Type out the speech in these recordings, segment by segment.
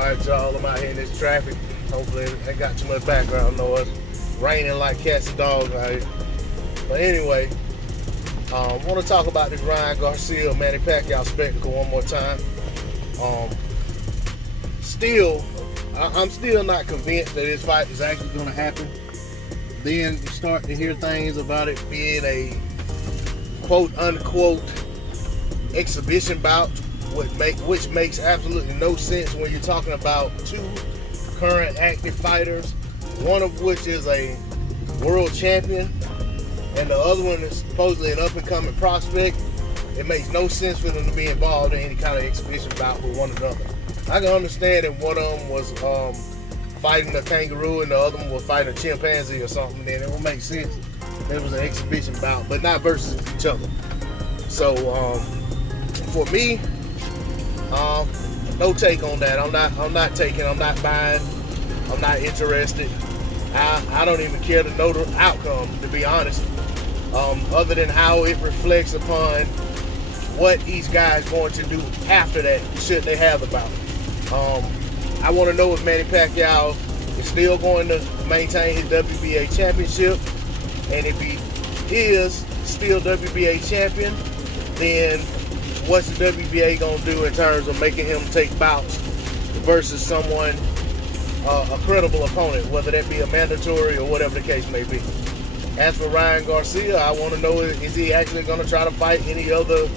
Alright, y'all, I'm out here in this traffic. Hopefully it ain't got too much background noise. Raining like cats and dogs out here. But anyway, I want to talk about this Ryan Garcia, Manny Pacquiao spectacle one more time. I'm still not convinced that this fight is actually going to happen. Then you start to hear things about it being a quote-unquote exhibition bout, which makes absolutely no sense when you're talking about two current active fighters, one of which is a world champion, and the other one is supposedly an up-and-coming prospect. It makes no sense for them to be involved in any kind of exhibition bout with one another. I can understand that one of them was fighting a kangaroo and the other one was fighting a chimpanzee or something, then it would make sense. It was an exhibition bout, but not versus each other. So for me, no take on that. I'm not taking, I'm not buying, I'm not interested. I don't even care to know the outcome, to be honest, other than how it reflects upon what each guy is going to do after that, should they have the bout. I want to know if Manny Pacquiao is still going to maintain his WBA championship, and if he is still WBA champion, then what's the WBA going to do in terms of making him take bouts versus someone, a credible opponent, whether that be a mandatory or whatever the case may be. As for Ryan Garcia, I want to know, is he actually going to try to fight any other,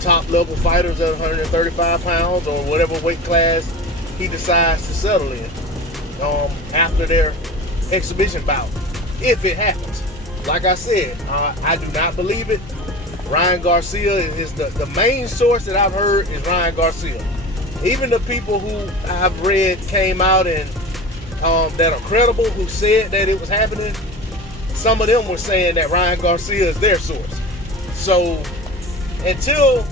top level fighters at 135 pounds or whatever weight class he decides to settle in after their exhibition bout, if it happens. Like I said, I do not believe it. Ryan Garcia is the main source that I've heard is Ryan Garcia. Even the people who I've read came out and that are credible, who said that it was happening, some of them were saying that Ryan Garcia is their source. So until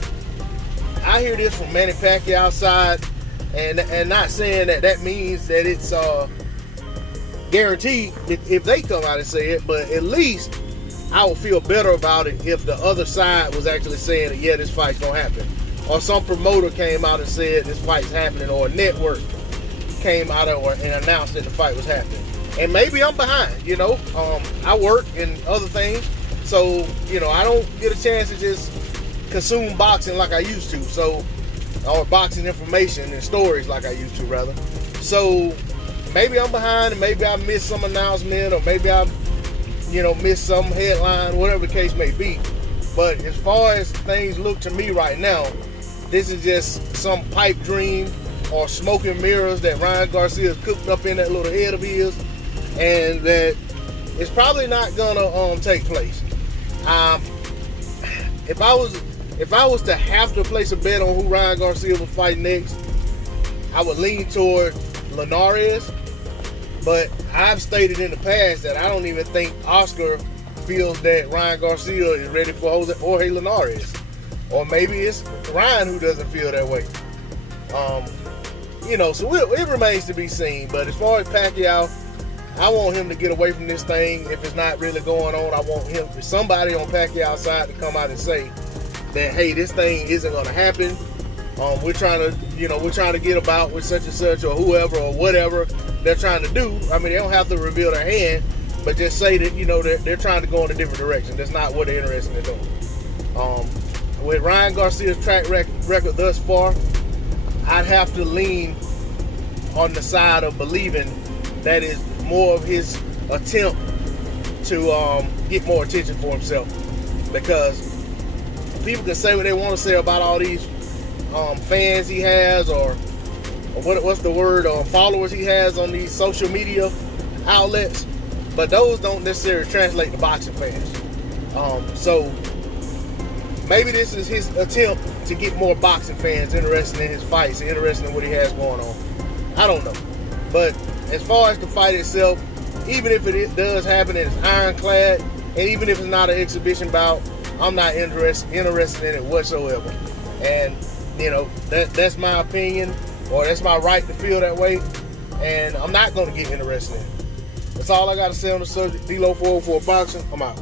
I hear this from Manny Pacquiao side, and not saying that means that it's guaranteed if they come out and say it, but at least I would feel better about it if the other side was actually saying that, yeah, this fight's gonna happen. Or some promoter came out and said this fight's happening, or a network came out and announced that the fight was happening. And maybe I'm behind, I work and other things, so, I don't get a chance to just consume boxing like I used to, or boxing information and stories like I used to, rather. So maybe I'm behind, and maybe I missed some announcement, or maybe I miss some headline, whatever the case may be. But as far as things look to me right now, this is just some pipe dream or smoke and mirrors that Ryan Garcia has cooked up in that little head of his, and that it's probably not gonna take place. If I was to have to place a bet on who Ryan Garcia will fight next, I would lean toward Linares. But I've stated in the past that I don't even think Oscar feels that Ryan Garcia is ready for Jorge Linares. Or maybe it's Ryan who doesn't feel that way. So it remains to be seen. But as far as Pacquiao, I want him to get away from this thing. If it's not really going on, I want somebody on Pacquiao's side to come out and say that, hey, this thing isn't going to happen. We're trying to get about with such and such, or whoever, or whatever they're trying to do. I mean, they don't have to reveal their hand, but just say that, they're trying to go in a different direction. That's not what they're interested in doing. With Ryan Garcia's track record thus far, I'd have to lean on the side of believing that is more of his attempt to get more attention for himself. Because people can say what they want to say about all these fans he has, or what's the word, followers he has on these social media outlets, but those don't necessarily translate to boxing fans. So maybe this is his attempt to get more boxing fans interested in his fights, interested in what he has going on. I don't know. But as far as the fight itself, even if it does happen and it's ironclad, and even if it's not an exhibition bout, I'm not interested in it whatsoever. And that's my opinion, or that's my right to feel that way, and I'm not going to get interested in it. That's all I got to say on the subject. D-Lo 404 Boxing. I'm out.